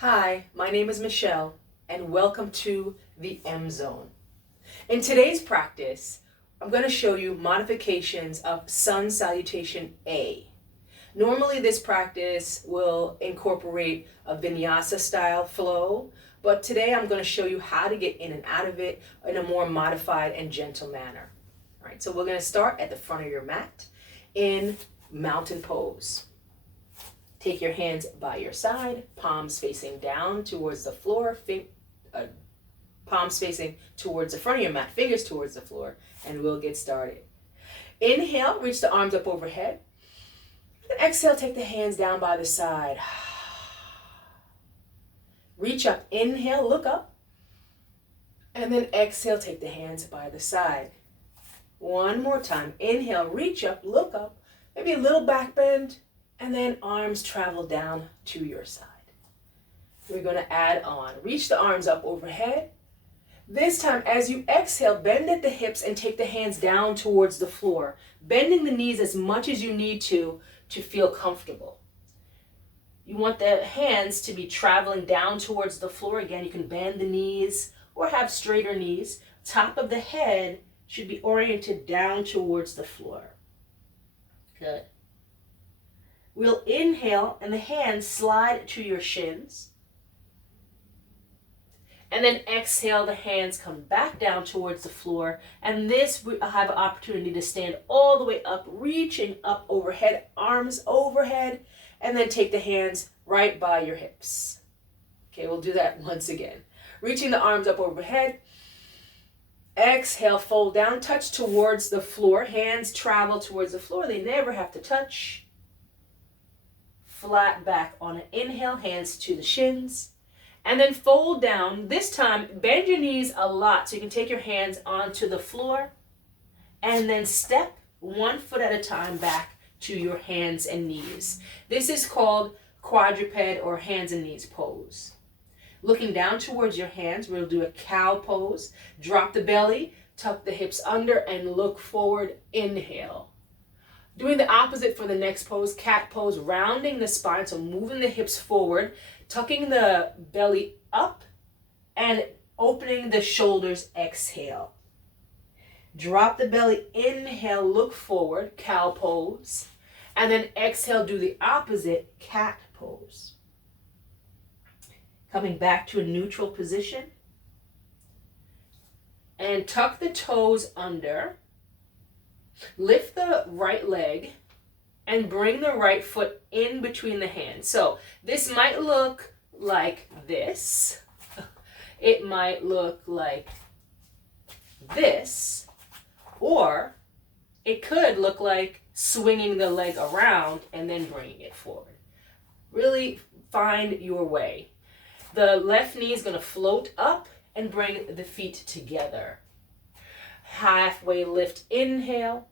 Hi, my name is Michelle, and welcome to the M Zone. In today's practice, I'm going to show you modifications of Sun Salutation A. Normally, this practice will incorporate a vinyasa style flow, but today I'm going to show you how to get in and out of it in a more modified and gentle manner. All right, so we're going to start at the front of your mat in mountain pose. Take your hands by your side, palms facing down towards the floor, palms facing towards the front of your mat, fingers towards the floor, and we'll get started. Inhale, reach the arms up overhead. And exhale, take the hands down by the side. Reach up, inhale, look up. And then exhale, take the hands by the side. One more time. Inhale, reach up, look up. Maybe a little back bend. And then arms travel down to your side. We're going to add on. Reach the arms up overhead. This time, as you exhale, bend at the hips and take the hands down towards the floor, bending the knees as much as you need to feel comfortable. You want the hands to be traveling down towards the floor. Again, you can bend the knees or have straighter knees. Top of the head should be oriented down towards the floor. Good. We'll inhale and the hands slide to your shins. And then exhale, the hands come back down towards the floor. And this, we have an opportunity to stand all the way up, reaching up overhead, arms overhead, and then take the hands right by your hips. Okay, we'll do that once again. Reaching the arms up overhead. Exhale, fold down, touch towards the floor. Hands travel towards the floor. They never have to touch. Flat back on an inhale, hands to the shins. And then fold down. This time, bend your knees a lot so you can take your hands onto the floor. And then step 1 foot at a time back to your hands and knees. This is called quadruped or hands and knees pose. Looking down towards your hands, we'll do a cow pose. Drop the belly, tuck the hips under, and look forward. Inhale. Doing the opposite for the next pose, cat pose, rounding the spine, so moving the hips forward, tucking the belly up, and opening the shoulders, exhale. Drop the belly, inhale, look forward, cow pose, and then exhale, do the opposite, cat pose. Coming back to a neutral position, and tuck the toes under. Lift the right leg and bring the right foot in between the hands. So this might look like this. It might look like this. Or it could look like swinging the leg around and then bringing it forward. Really find your way. The left knee is going to float up and bring the feet together. Halfway lift, inhale.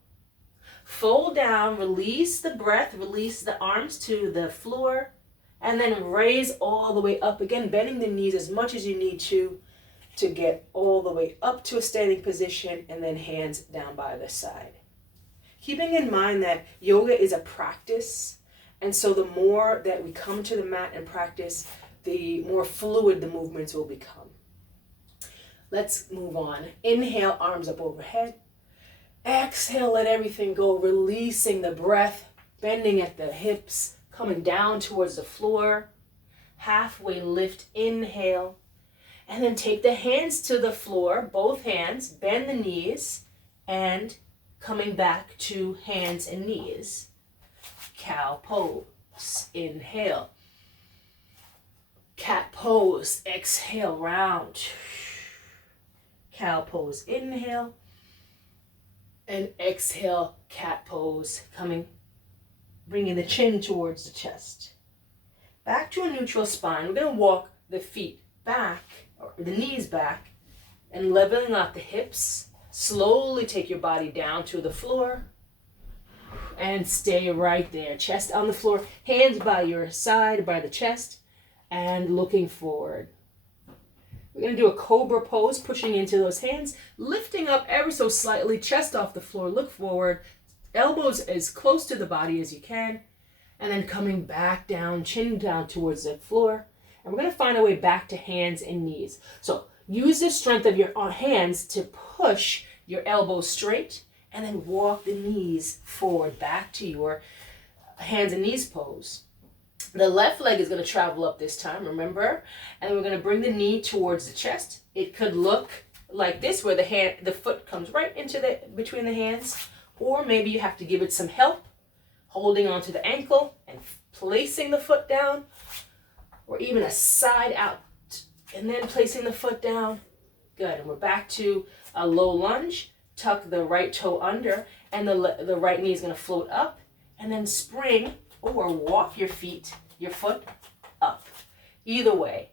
Fold down, release the breath, release the arms to the floor, and then raise all the way up again, bending the knees as much as you need to get all the way up to a standing position, and then hands down by the side. Keeping in mind that yoga is a practice, and so the more that we come to the mat and practice, the more fluid the movements will become. Let's move on. Inhale, arms up overhead. Exhale, let everything go, releasing the breath, bending at the hips, coming down towards the floor. Halfway lift, inhale. And then take the hands to the floor, both hands, bend the knees, and coming back to hands and knees. Cow pose, inhale. Cat pose, exhale, round. Cow pose, inhale, and exhale, cat pose, bringing the chin towards the chest. Back to a neutral spine. We're going to walk the feet back, or the knees back, and leveling out the hips. Slowly take your body down to the floor, and stay right there. Chest on the floor, hands by your side, by the chest, and looking forward. We're going to do a cobra pose, pushing into those hands, lifting up ever so slightly, chest off the floor, look forward, elbows as close to the body as you can, and then coming back down, chin down towards the floor, And we're going to find our way back to hands and knees. So use the strength of your hands to push your elbows straight and then walk the knees forward back to your hands and knees pose. The left leg is going to travel up this time, remember? And we're going to bring the knee towards the chest. It could look like this, where the foot comes right into between the hands, or maybe you have to give it some help, holding onto the ankle and placing the foot down, or even a side out and then placing the foot down. Good. And we're back to a low lunge. Tuck the right toe under, and the right knee is going to float up, and then spring or walk your foot up. Either way.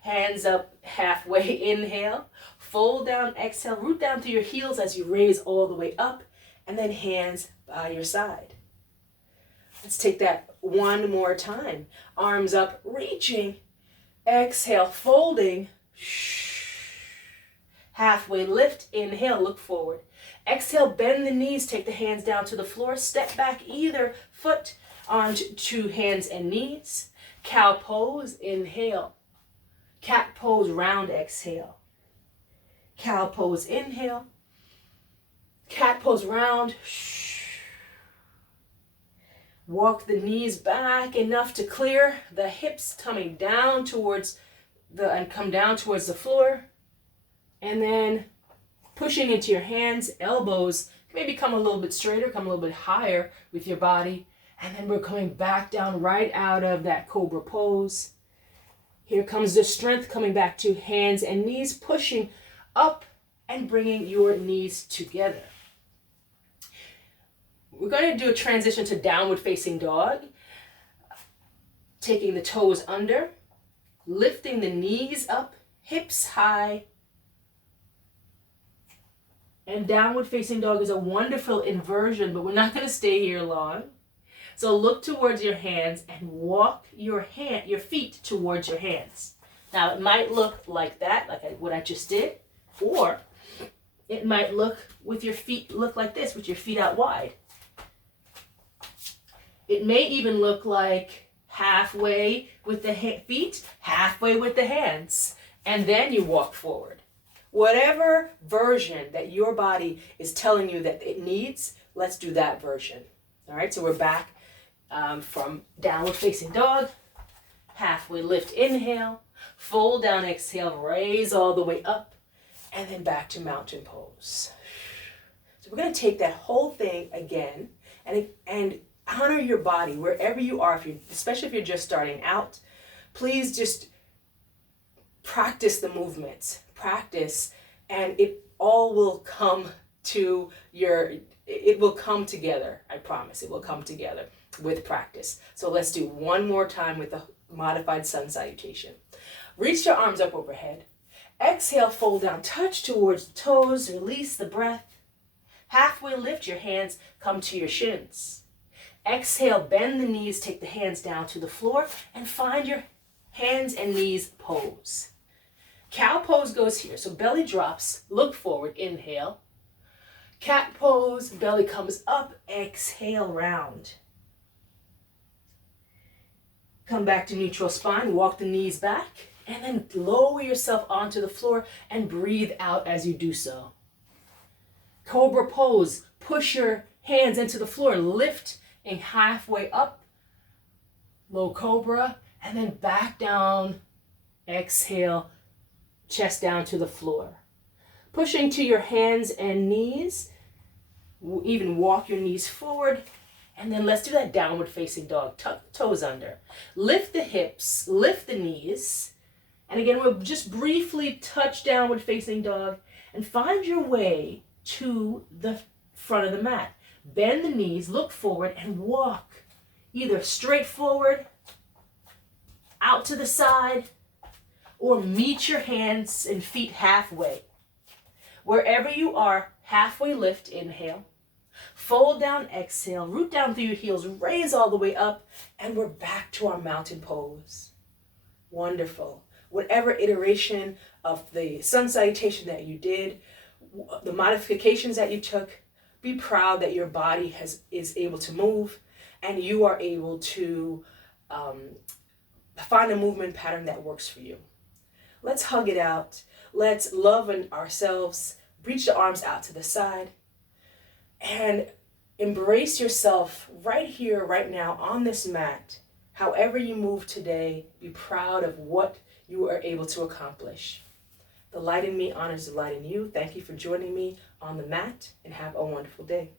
Hands up halfway, inhale. Fold down, exhale. Root down through your heels as you raise all the way up, and then hands by your side. Let's take that one more time. Arms up, reaching. Exhale, folding. Halfway lift, inhale, look forward. Exhale, bend the knees, take the hands down to the floor. Step back either foot onto hands and knees. Cow pose, inhale. Cat pose, round, exhale. Cow pose, inhale. Cat pose, round. Walk the knees back enough to clear the hips, coming down towards and come down towards the floor. And then pushing into your hands, elbows maybe come a little bit straighter, come a little bit higher with your body. And then we're coming back down right out of that cobra pose. Here comes the strength, coming back to hands and knees, pushing up and bringing your knees together. We're going to do a transition to downward facing dog. Taking the toes under, lifting the knees up, hips high. And downward facing dog is a wonderful inversion, but we're not going to stay here long. So look towards your hands and walk your feet towards your hands. Now it might look like that, like what I just did, or it might look with your feet like this, with your feet out wide. It may even look like halfway with the feet, halfway with the hands, and then you walk forward. Whatever version that your body is telling you that it needs, let's do that version. All right, so we're back from downward facing dog, halfway lift, inhale, fold down, exhale, raise all the way up, and then back to mountain pose. So we're going to take that whole thing again and honor your body wherever you are, especially if you're just starting out. Please just practice the movements. Practice, and it all will come it will come together. I promise it will come together with practice. So let's do one more time with the modified sun salutation. Reach your arms up overhead. Exhale, fold down, touch towards the toes, release the breath. Halfway lift your hands, come to your shins. Exhale, bend the knees, take the hands down to the floor, and find your hands and knees pose. Cow pose goes here, so belly drops, look forward, inhale. Cat pose, belly comes up, exhale, round. Come back to neutral spine, walk the knees back, and then lower yourself onto the floor and breathe out as you do so. Cobra pose, push your hands into the floor, lift and halfway up, low cobra, and then back down, exhale, chest down to the floor. Pushing to your hands and knees, even walk your knees forward, and then let's do that downward facing dog, tuck toes under. Lift the hips, lift the knees, and again we'll just briefly touch downward facing dog and find your way to the front of the mat. Bend the knees, look forward, and walk either straight forward, out to the side, or meet your hands and feet halfway. Wherever you are, halfway lift, inhale. Fold down, exhale. Root down through your heels, raise all the way up, and we're back to our mountain pose. Wonderful. Whatever iteration of the sun salutation that you did, the modifications that you took, be proud that your body is able to move and you are able to find a movement pattern that works for you. Let's hug it out. Let's love ourselves. Reach the arms out to the side. And embrace yourself right here, right now, on this mat. However you move today, be proud of what you are able to accomplish. The light in me honors the light in you. Thank you for joining me on the mat, and have a wonderful day.